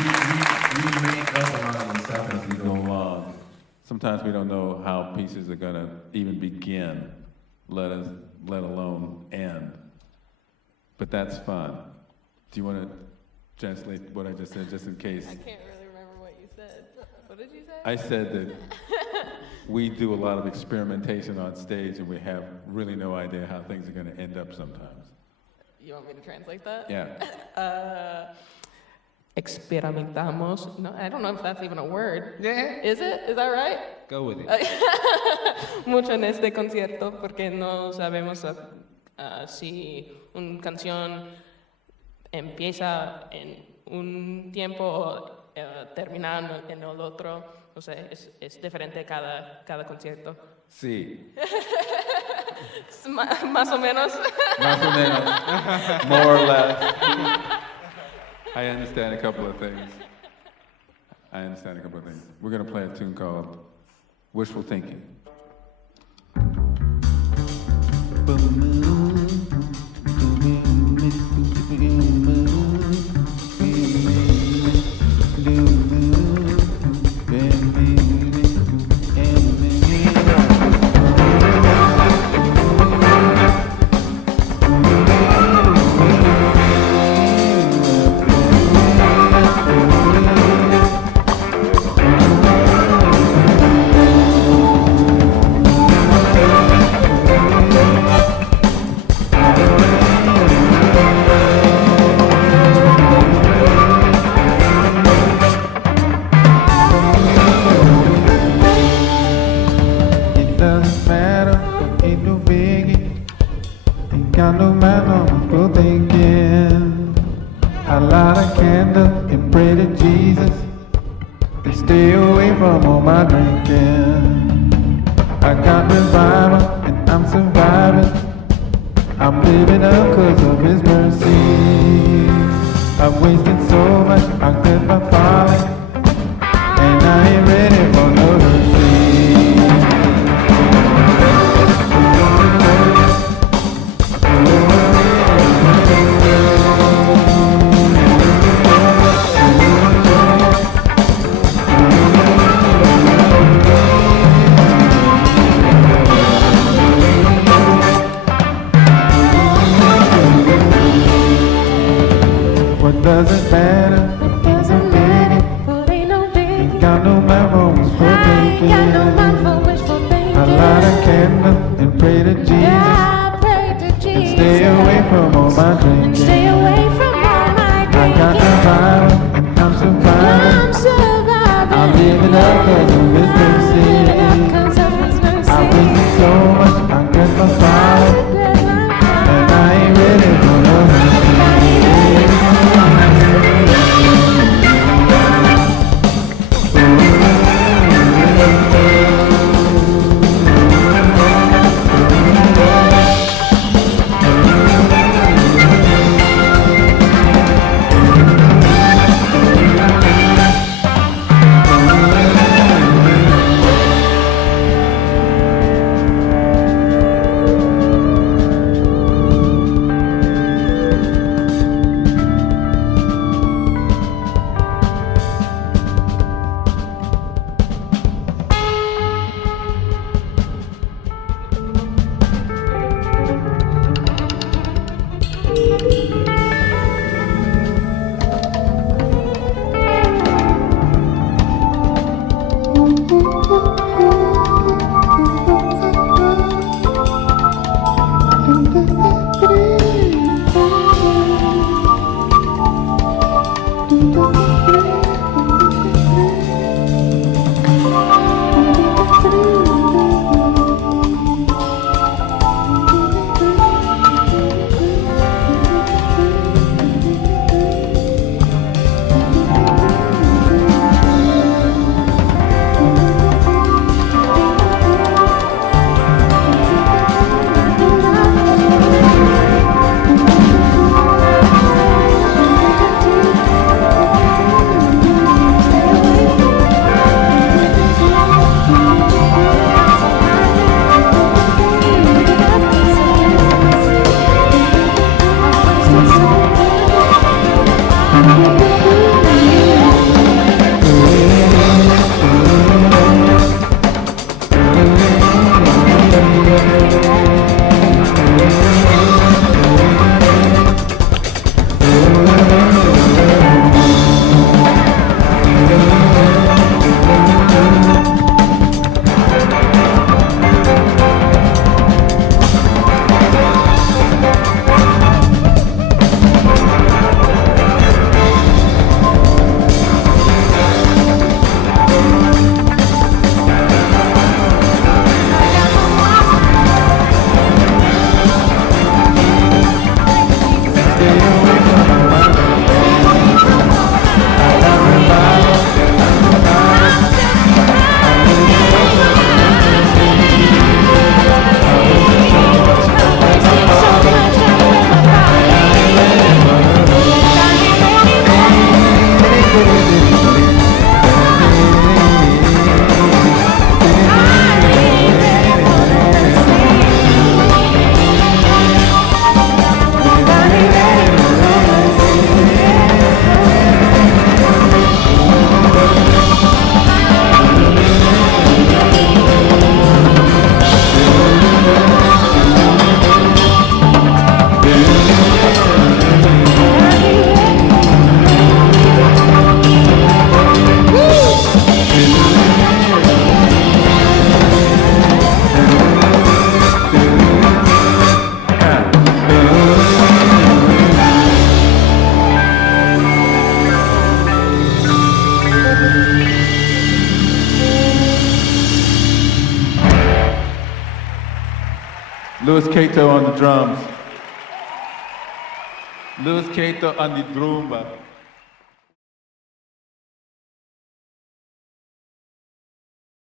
we make up a lot of the stuff as we go along. Sometimes we don't know how pieces are going to even begin, let alone end. But that's fun. Do you want to translate what I just said, just in case? I can't really remember what you said. What did you say? I said that we do a lot of experimentation on stage, and we have really no idea how things are going to end up sometimes. You want me to translate that? Yeah. Experimentamos. No, I don't know if that's even a word. Yeah. Is it? Is that right? Go with it. Mucho en este concierto porque no sabemos si una canción empieza en un tiempo o termina en el otro. O sea, es diferente cada concierto. Sí. Más o menos. Más o menos. More or less. I understand a couple of things. We're going to play a tune called Wishful Thinking. Louis Cato on the drums. Louis Cato on the drumba.